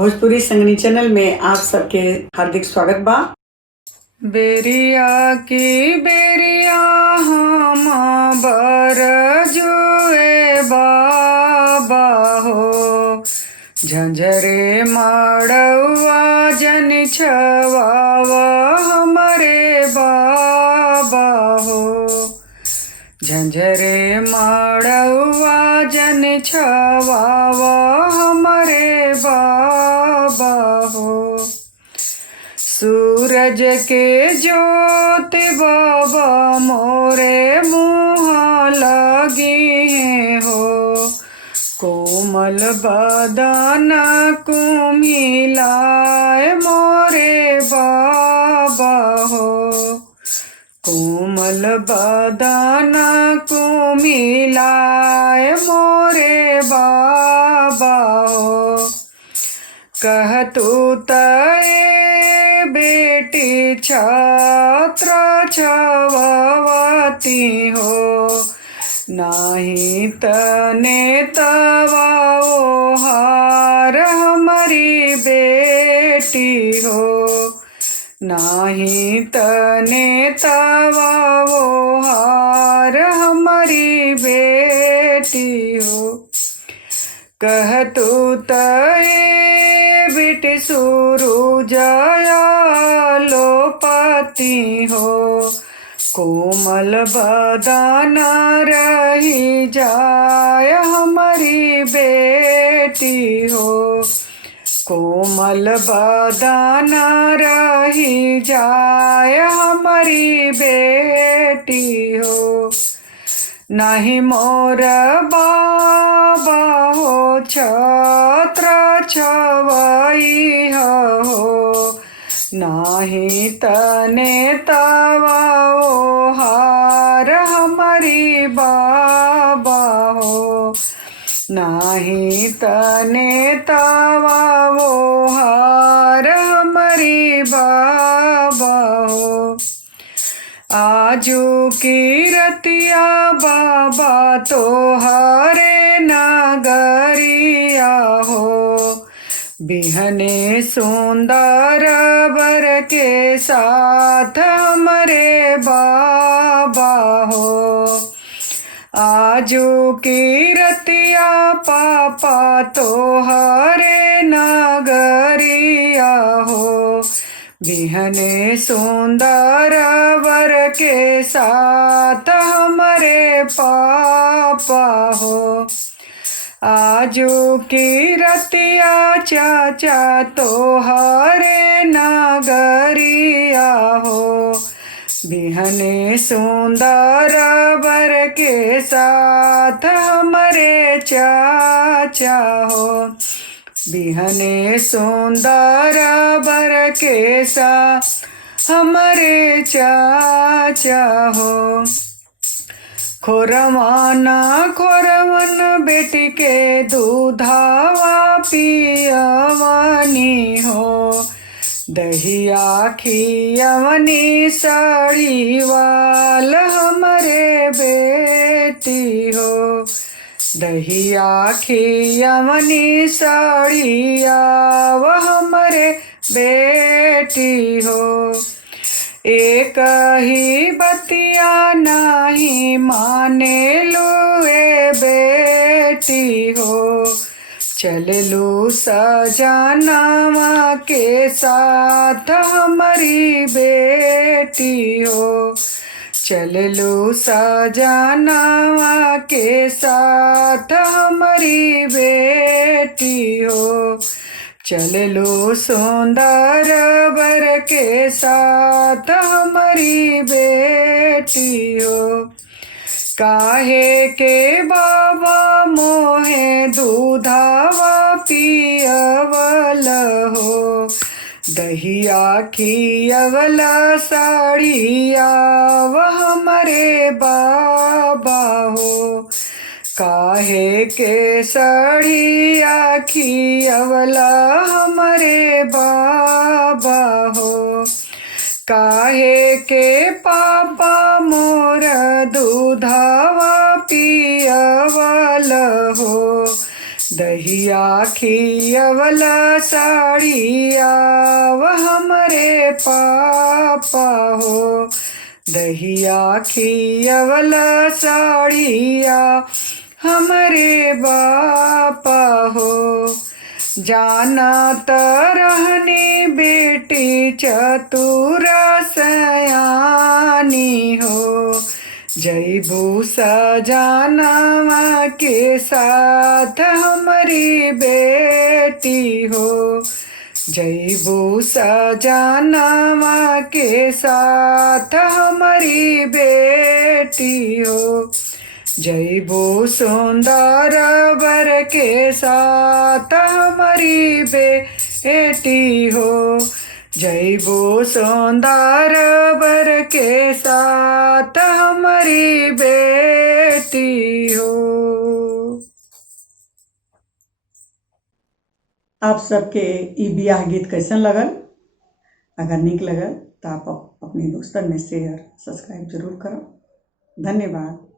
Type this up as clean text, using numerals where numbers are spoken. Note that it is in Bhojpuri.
भोजपुरी संगनी चैनल में आप सबके हार्दिक स्वागत बा। बेरिया की बेरिया हम बरजुए बाबा हो, झंझरे माड़वा जन छवावा हमरे बाबा हो। झंझरे माड़वा जन छवावा हमरे बाबा हो। सूरज के ज्योत बाबा मोरे मुँह लगी हो, कोमल बदन को मिलाए मोरे बाबा हो। कोमल बदन को मिलाए मोरे बाबा हो। कह तू तय बेटी छात्र छवती हो, नाही तने तवा ओ हार हमारी बेटी हो। नाही तने तवा ओ हार हमारी बेटी हो। कह तू तय बिट सूरुजया लोपति हो, कोमल बदन रही जाय हमारी बेटी हो। कोमल बदन रही जाय हमारी बेटी हो। नहीं मोर बाबा हो छत्र छवई हो, नाही तने तवा ओ हार हमारी बाबा हो। नाही तने तवा ओ हार हमारी बाबा हो। आजू की रतिया बाबा तो हरे नगरिया हो, बिहने सुंदर बर के साथ हमरे बाबा हो। आजू की रतिया पापा तो हरे नगरिया हो, बिहने सुंदर वर के साथ हमरे पापा हो। आजू की रतिया चाचा तो हरे नगरिया हो, बिहने सुंदर वर के साथ हमरे चाचा हो। बिहने सुंदर बर के साथ हमरे चाचा हो। खोरवाना खोरवन बेटी के दूधावा पियवनी हो, दहिया खियवनी साड़ी वाल हमरे बेटी हो। दहिया खियवनी साड़िया वह हमरे बेटी हो। एक ही बतिया नहीं माने लुए बेटी हो, चल लू सजनावा के साथ हमारी बेटी हो। चल लू सजनावा के साथ हमारी बेटी हो। चल लो सुंदर बर के साथ हमारी बेटी हो। काहे के बाबा मोहे दूधावा पियवल हो, दहिया खियवल साड़िया वह हमारे बाबा हो। काहे के साड़िया खियवला हमारे बाबा हो। काहे के पापा मोर दूधावा पियवल हो, दहिया खियवला साड़िया वह हमरे पापा हो। दहिया खियवला साड़िया हमरे बापा हो। जानत रहनी बेटी चतुर सयानी हो। जैबू सजानवा के साथ हमारी बेटी हो। जैबू सजानवा के साथ हमारी बेटी हो। जैबू सुंदर वर के साथ हमारी बेटी हो। जैबू सुंदर वर के साथ हमारी बेटी हो। आप सबके ई बियाह गीत कैसन लगल? अगर नीक लगल तो आप अपने दोस्तन में शेयर सब्सक्राइब जरूर करो। धन्यवाद।